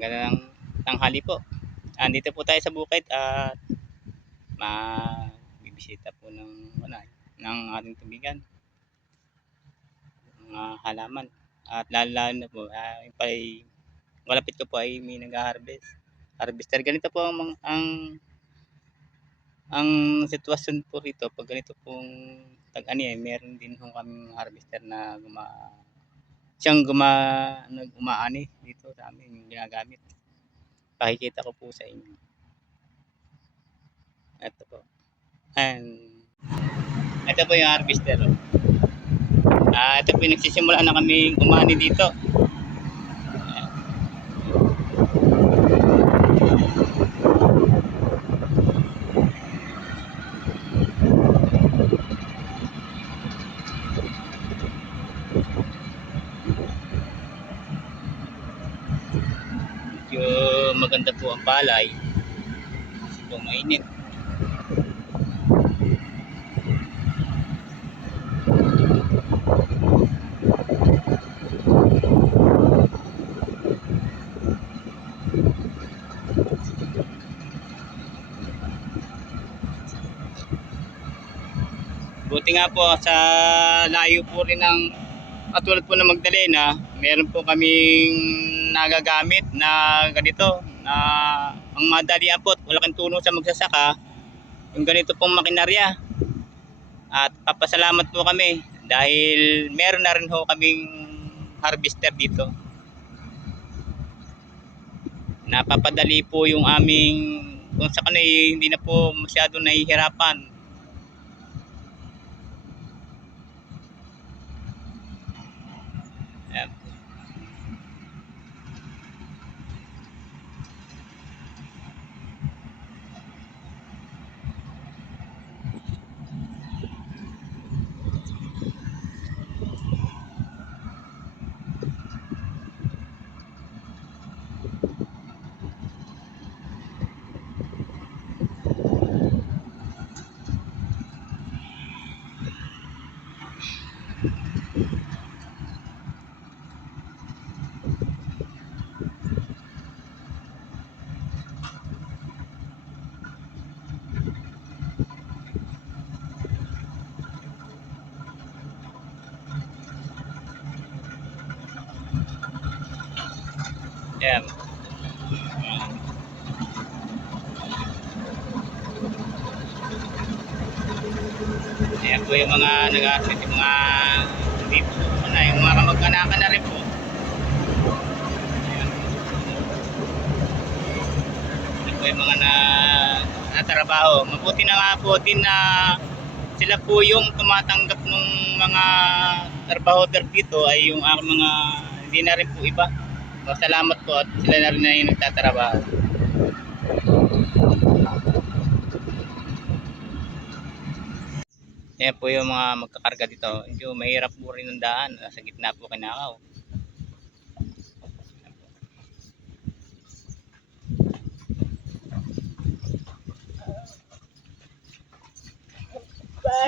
Magandang tanghali po. Andito po tayo sa bukid at magbibisita po ng ating tubigan, mga halaman. At lalo na po, yung malapit ko po ay may nag-harvest. Harvester. Ganito po ang sitwasyon po rito. Pag ganito pong tag-ani meron din po kaming harvester na umaani dito sa amin, yung ginagamit. Pakikita ko po sa inyo. Ito po. And ito po yung harvester. Ito po yung nagsisimula na kami umani dito. Medyo maganda po ang palay. Kasi po mainit. Buti nga po sa layo po rin ng katulad po ng Magdalena, meron po kaming nagagamit na ganito na ang madalian po at malaking tulong sa magsasaka yung ganito pong makinarya. At papasalamat po kami dahil meron na rin ho kaming harvester dito. Napapadali po yung aming kung sa kanila hindi na po masyado nahihirapan. Ayan. Ayan. Ayan po yung mga nag-aasit, yung mga dito, yung mga kamag-anakan na rin po. Ayan. Ayan po yung mga natrabaho. Mabuti na nga po din na sila po yung tumatanggap ng mga trabahador dito ay yung mga hindi na rin po iba. Salamat po at sila na rin na yung nagtatrabaho. Yan po yung mga magkakarga dito. Medyo mahirap po rin ang daan. Nasa gitna po Kinakaw.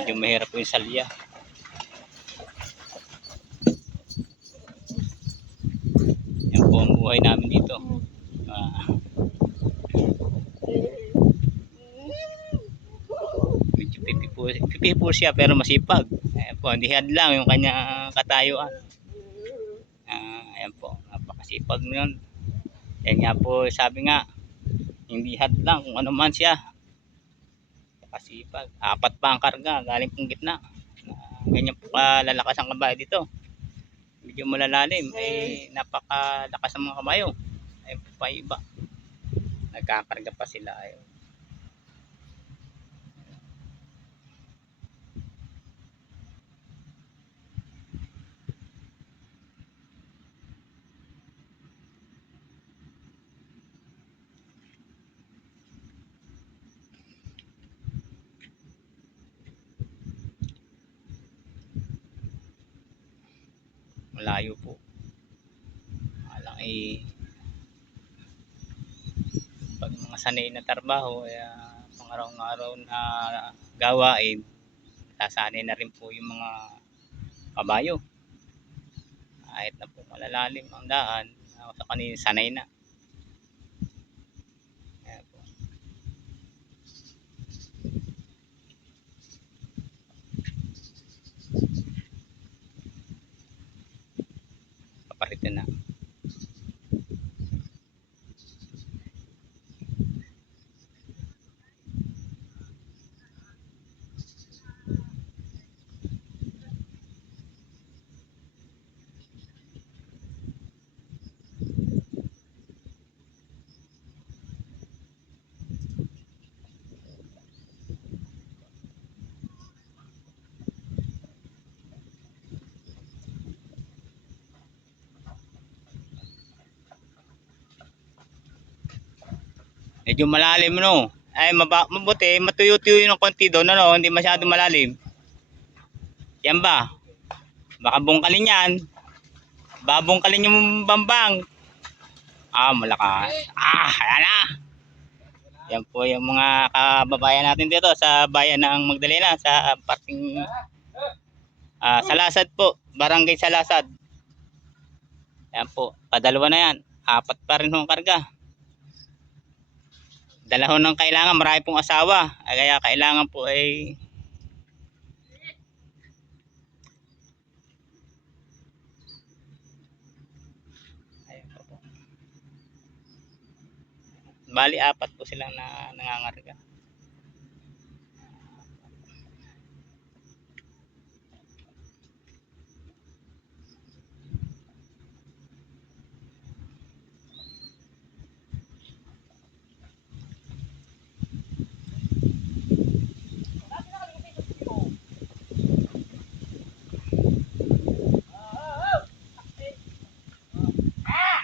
Medyo mahirap po yung salya. Yan po ang buhay namin dito. Medyo pipi po siya pero masipag. Ayan po, hindi hadlang yung kanyang katayuan. Ayan po, napakasipag nun. Yan nga po, sabi nga, hindi hadlang kung ano man siya. Napakasipag. 4 pa ang karga, galing pong gitna. Ganyan po kalalakas ang kabayo dito. Medyo malalalim, napakalakas ang mga kabayo. Ayun po pa iba. Nagkakarga pa sila. Ayun. Malayo po. Alang pag mga sanay na trabaho, pang araw-araw na gawain, sasanay na rin po yung mga kabayo. Kahit na po malalalim ang daan, sa kanila sanay na. Medyo malalim no. Ay mabuti, matuyo-tuyo ng konti doon ano, hindi masyado malalim. Yan ba? Baka bungkalin yan. Babungkalin yung bambang. Ah, malakas. Ah, ayan na. Yan po yung mga kababayan natin dito sa bayan ng Magdalena sa parting Salasad po, Barangay Salasad. Yan po, padalawa na yan. Apat pa rin hong karga. Dalahon ng kailangan, marami pong asawa. Kaya kailangan po ay ayun po. Bali, apat po silang nangangarga.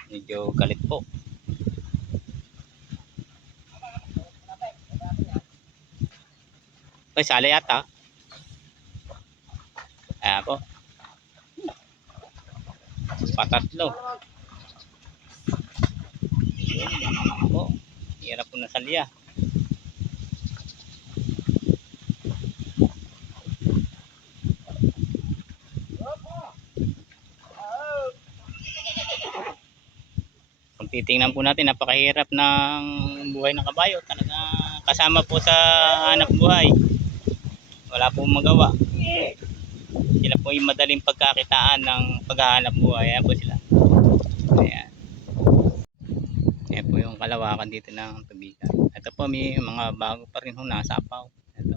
Medyo galit po. Ay, sala yata. Ayan po. Patatlo. Ayan po. Hirap po na salya. Kung titingnan po natin, napakahirap ng buhay ng kabayo. Talaga kasama po sa hanap buhay. Wala po magawa. Sila po yung madaling pagkakitaan ng paghahanap buhay. Ayan po sila. Ayan. Ayan po yung kalawakan dito ng tubigan. Ito po may mga bago pa rin hong nasapaw. Ito.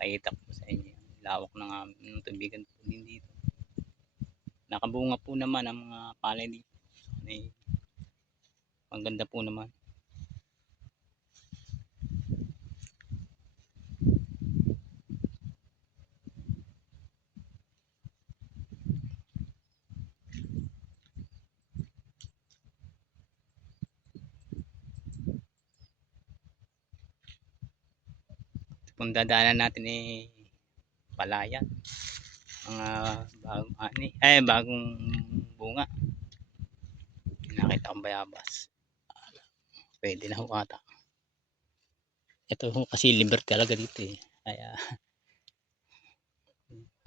Pakita po sa inyo. Lawak ng tubigan po din dito. Nakabunga po naman ang mga palay dito. May maganda po naman. Kung dadaanan natin palayan. Mga bagong bunga. Nakita kong bayabas. Pwede na ho ata. Ito kasi liber talaga dito Kaya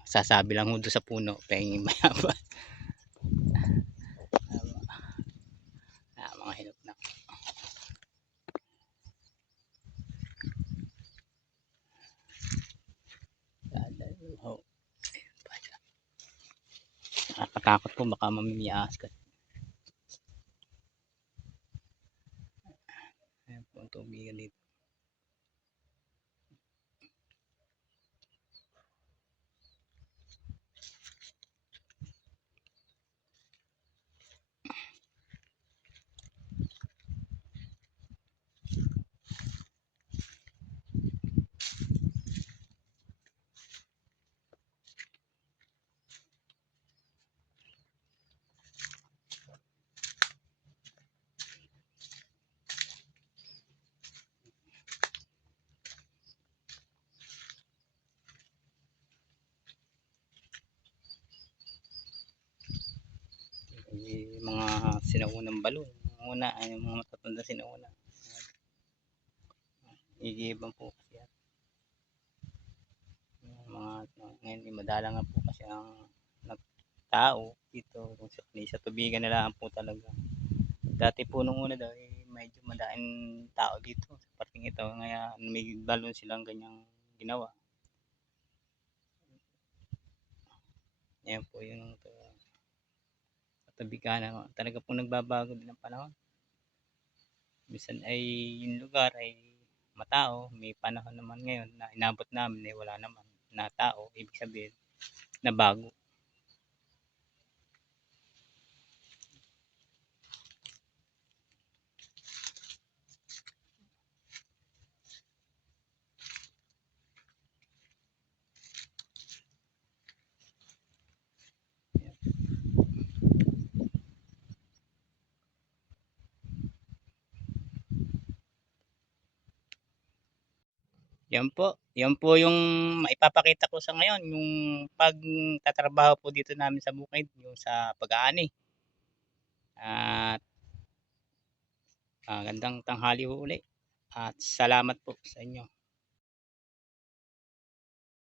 sasabi lang ho doon sa puno, penging bayabas. Mga hilok na. Nakakatakot po, baka mamimiyaas ka. Ayan po ang tubigan dito. Yung mga sinaunang balon. Una ay yung mga matatanda sinauna. Igibang po kasi yan. Ngayon madala nga po kasi ang tao dito sa tubigan na lang po talaga. Dati po nung una daw medyo madaing tao dito sa parting ito. Ngayon may balon silang ganyang ginawa. Ayan po yung tubigan na talaga po nagbabago din ang panahon. Minsan ay yung lugar ay matao, may panahon naman ngayon na inabot namin wala naman na tao, ibig sabihin na bago. Yan po yung maipapakita ko sa ngayon, yung pagtatrabaho po dito namin sa bukid, yung sa pag-aani. At magandang tanghali ho uli at salamat po sa inyo.